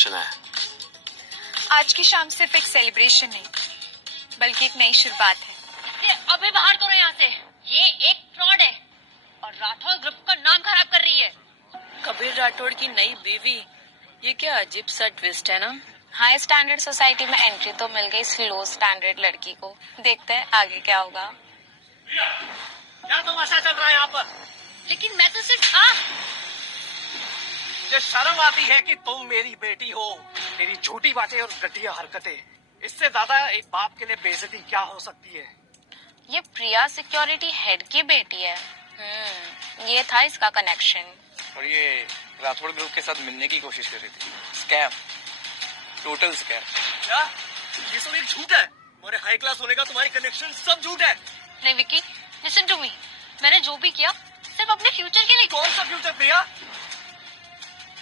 शनाया, आज की शाम सिर्फ एक सेलिब्रेशन नहीं बल्कि एक नई शुरुआत है। ये अभी बाहर करो यहाँ से। ये एक फ्रॉड है और राठौर ग्रुप का नाम खराब कर रही है। कबीर राठौड़ की नई बीवी, ये क्या अजीब सा ट्विस्ट है ना। हाई स्टैंडर्ड सोसाइटी में एंट्री तो मिल गई इस लो स्टैंडर्ड लड़की को। देखते हैं आगे क्या होगा। क्या तमाशा चल रहा है यहाँ पर? लेकिन मैं तो सिर्फ मुझे शर्म आती है कि तुम मेरी बेटी हो। तेरी झूठी बातें और घटिया हरकतें, इससे ज्यादा एक बाप के लिए बेइज्जती क्या हो सकती है? ये प्रिया सिक्योरिटी हेड की बेटी है। ये था इसका कनेक्शन। और ये राठौड़ ग्रुप के साथ मिलने की कोशिश कर रही थी। Scam, total scam. क्या ये सब एक झूठ है? तुम्हारे हाई क्लास होने का तुम्हारी कनेक्शन सब झूठ है। नहीं विक्की, लिसन टू मी। मैंने जो भी किया सिर्फ अपने फ्यूचर के लिए। कौन सा फ्यूचर प्रिया?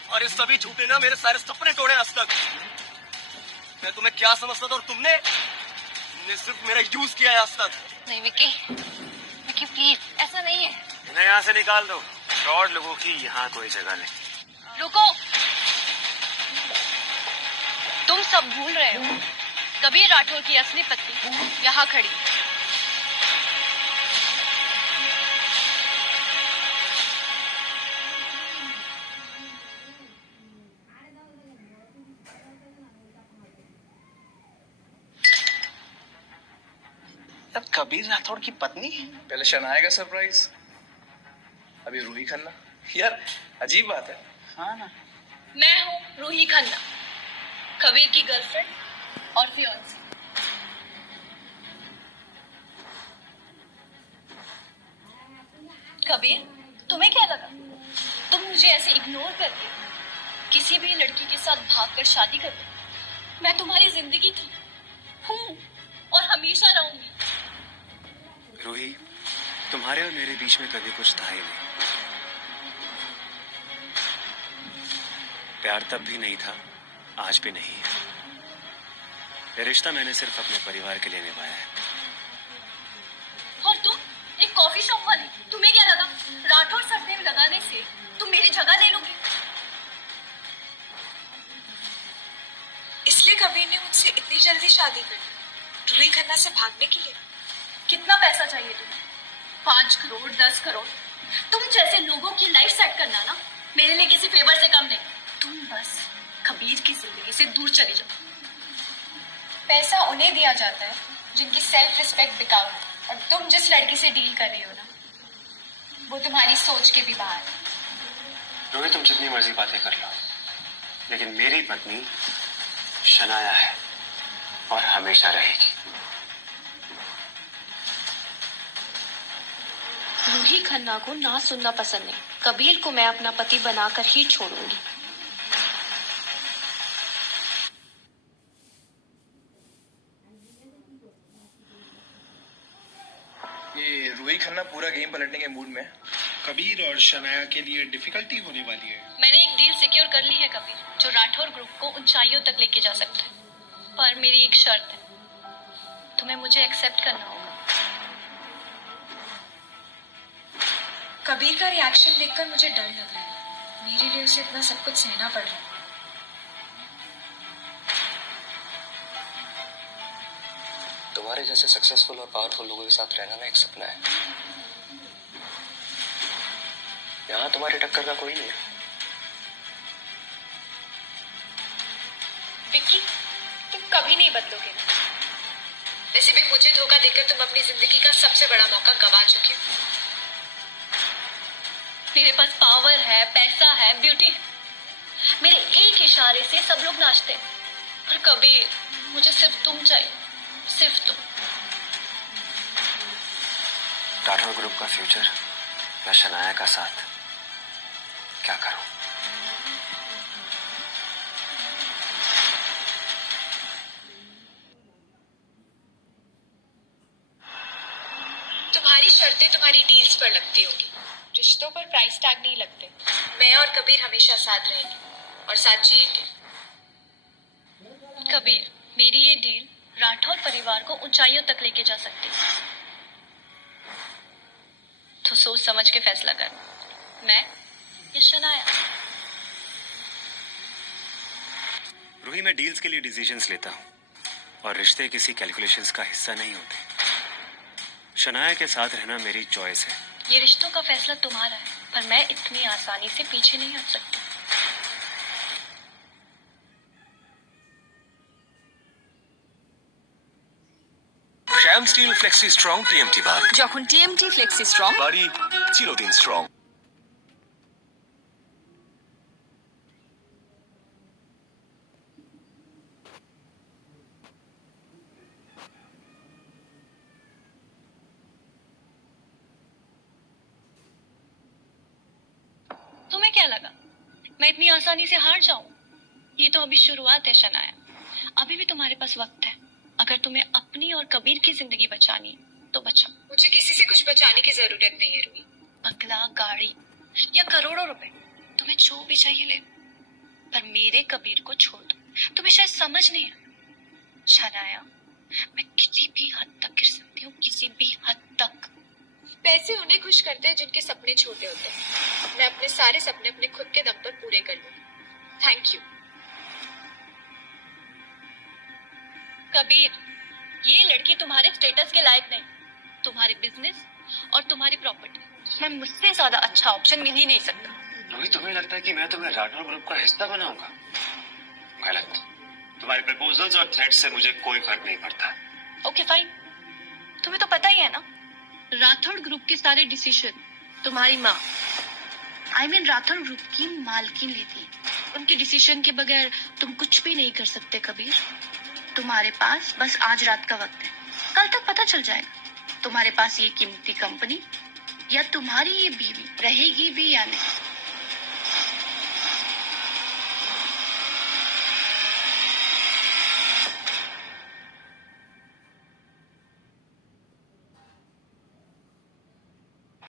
और इस सभी झूठे ना मेरे सारे सपने तोड़े आज तक। मैं तुम्हें क्या समझता था और तुमने सिर्फ मेरा यूज किया है आज तक। नहीं विक्की, विक्की प्लीज, ऐसा नहीं है। इन्हें यहाँ से निकाल दो। फ्रॉड लोगों की यहाँ कोई जगह नहीं। रुको, तुम सब भूल रहे हो। कबीर राठौर की असली पत्नी यहाँ खड़ी है। कबीर राठौड़ की पत्नी? पहले शनाया का सरप्राइज, अभी रूही खन्ना। यार अजीब बात है। हाँ ना। मैं हूँ रूही खन्ना, कबीर की गर्लफ्रेंड और फियांसी। कबीर, तुम्हें क्या लगा तुम मुझे ऐसे इग्नोर करके किसी भी लड़की के साथ भागकर शादी कर दो? मैं तुम्हारी जिंदगी थी, हूँ और हमेशा रहूंगी। रूही, तुम्हारे और मेरे बीच में कभी कुछ था ही नहीं। प्यार तब भी नहीं था, आज भी नहीं है। ये रिश्ता मैंने सिर्फ अपने परिवार के लिए निभाया है। और तुम एक कॉफी शॉप वाली, तुम्हें क्या लगा राठौर सरनेम लगाने से तुम मेरी जगह ले लोगी? इसलिए कबीर ने मुझसे इतनी जल्दी शादी कर दी, रूही खन्ना से भागने के लिए। कितना पैसा चाहिए तुम्हें? 5 करोड़, 10 करोड़? तुम जैसे लोगों की लाइफ सेट करना ना मेरे लिए किसी फेवर से कम नहीं। तुम बस कबीर की जिंदगी से दूर चले जाओ। पैसा उन्हें दिया जाता है जिनकी सेल्फ रिस्पेक्ट बिकाऊ है, और तुम जिस लड़की से डील कर रही हो ना, वो तुम्हारी सोच के भी बाहर है। रूही, तुम जितनी मर्जी बातें कर लो, लेकिन मेरी पत्नी शनाया है और हमेशा रहेगी। रूही खन्ना को ना सुनना पसंद नहीं। कबीर को मैं अपना पति बनाकर ही छोड़ूंगी। ये रूही खन्ना पूरा गेम पलटने के मूड में। कबीर और शनाया के लिए डिफिकल्टी होने वाली है। मैंने एक डील सिक्योर कर ली है कबीर, जो राठौर ग्रुप को ऊंचाइयों तक लेके जा सकता है। पर मेरी एक शर्त है, तुम्हें मुझे एक्सेप्ट करना होगा। कबीर का रिएक्शन देखकर मुझे डर लग रहा है। मेरे लिए उसे इतना सब कुछ सहना पड़ रहा है। तुम्हारे जैसे सक्सेसफुल और पावरफुल लोगों के साथ रहना ना एक सपना है। यहाँ तुम्हारी टक्कर का कोई नहीं है। विक्की, तुम कभी नहीं बदलोगे। वैसे भी मुझे धोखा देकर तुम अपनी जिंदगी का सबसे बड़ा मौका गंवा चुकी हो। मेरे पास पावर है, पैसा है, ब्यूटी है। मेरे एक इशारे से सब लोग नाचते हैं। पर कबीर, मुझे सिर्फ तुम चाहिए, सिर्फ तुम। राठौर ग्रुप का फ्यूचर या शनाया का साथ, क्या करूं? तुम्हारी शर्तें तुम्हारी डील्स पर लगती होगी, रिश्तों पर प्राइस टैग नहीं लगते। मैं और कबीर हमेशा साथ रहेंगे और साथ जिएंगे। कबीर, मेरी ये डील राठौर परिवार को ऊंचाइयों तक लेके जा सकती है। तो सोच समझ के फैसला कर, मैं या शनाया। रूही, मैं डील्स के लिए डिसीजंस लेता हूँ और रिश्ते किसी कैलकुलेशंस का हिस्सा नहीं होते। शनाया के साथ रहना मेरी चॉइस है। ये रिश्तों का फैसला तुम्हारा है, पर मैं इतनी आसानी से पीछे नहीं हट सकती। Shyam steel flexi strong TMT bar. যখন টিএমটি ফ্লেক্সি স্ট্রং, বাড়ি চিরদিন স্ট্রং। तुम्हें क्या लगा मैं इतनी आसानी से हार जाऊं? ये तो अभी शुरुआत है शनाया। अभी भी तुम्हारे पास वक्त है। अगर तुम्हें अपनी और कबीर की जिंदगी बचानी तो बचाओ। मुझे किसी से कुछ बचाने की जरूरत नहीं है रूही। बंगला, गाड़ी या करोड़ों रुपए, तुम्हें जो भी चाहिए ले, पर मेरे कबीर को छोड़ दो। तुम्हें शायद समझ नहीं है शनाया, मैं किसी भी हद तक गिर सकती हूँ, किसी भी हद तक। पैसे उन्हें खुश करते हैं जिनके सपने छोटे होते हैं। मैं अपने सारे सपने अपने खुद के दम पर पूरे कर लूंगी। Thank you. कबीर, ये लड़की तुम्हारे स्टेटस के लायक नहीं। तुम्हारे बिजनेस और तुम्हारी प्रॉपर्टी मैं मुझसे ज्यादा अच्छा ऑप्शन मिल ही नहीं सकता। रूही, तुम्हें लगता है कि मैं तुम्हें राठौर ग्रुप का हिस्सा बनाऊंगा? गलत। तुम्हारे प्रपोजल्स और थ्रेट्स से मुझे कोई फर्क नहीं पड़ता। ओके फाइन, तुम्हें तो पता ही है ना, राठौड़ ग्रुप के सारे डिसीजन तुम्हारी माँ राठौड़ ग्रुप की मालकिन लेती है। उनके डिसीजन के बगैर तुम कुछ भी नहीं कर सकते कबीर। तुम्हारे पास बस आज रात का वक्त है, कल तक पता चल जाएगा तुम्हारे पास ये कीमती कंपनी या तुम्हारी ये बीवी रहेगी भी या नहीं।